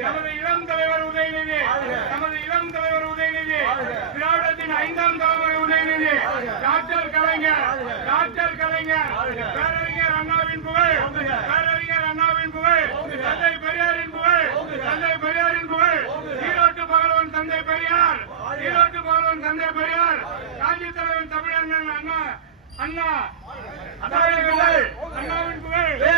நமது இளம் தலைவர் உதயநிதி. நமது இளம் தலைவர் உதயநிதி. திராவிடத்தின் ஐந்தாம் தலைவர் உதயநிதி. டாக்டர் கலைஞர். டாக்டர் கலைஞர். பேரறிஞர் அண்ணாவின் புகழ். பேரறிஞர் அண்ணாவின் புகழ். தந்தை பெரியாரின் புகழ். தந்தை பெரியாரின் புகழ். ஈரோட்டு பகலவன் தந்தை பெரியார். ஈரோட்டு பகலவன் தந்தை பெரியார். காஞ்சி தலைவன் தமிழன் அண்ணா அண்ணா. அண்ணாவின் புகழ். அண்ணாவின் புகழ்.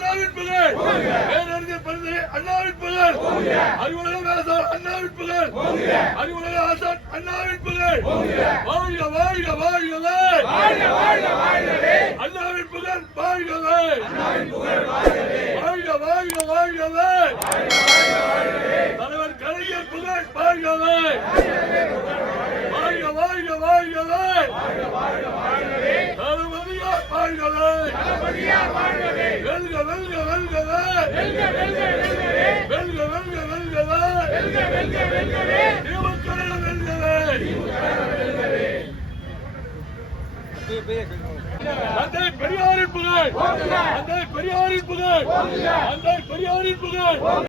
அண்ணாவின் புகழ். பேரறிஞர் பிறந்தது அண்ணாவின் புகழ். அறிவுலக வேசார் அண்ணாவின் புகழ். அறிவுலக ஆசான் அண்ணாவின் புகழ். வாழ்க வாழ்க வாழ்கவே அண்ணாவின் புகழ் வாழ்கவே வாழ்க. வாழ்க வாழ்கவே தலைவர் கலைஞர் புகழ் வாழ்கவே வாழ்க. வாழ்க வாழ்கவே தளபதியார் வாழ்கவே வெல்க வெல்க வெல்கவே வெல்க வெல்க வெல்கவே வெல்கவே தந்தை பெரியாரின் புகழ் தந்தை பெரியாரின் புகழ் தந்தை பெரியாரின் புகழ்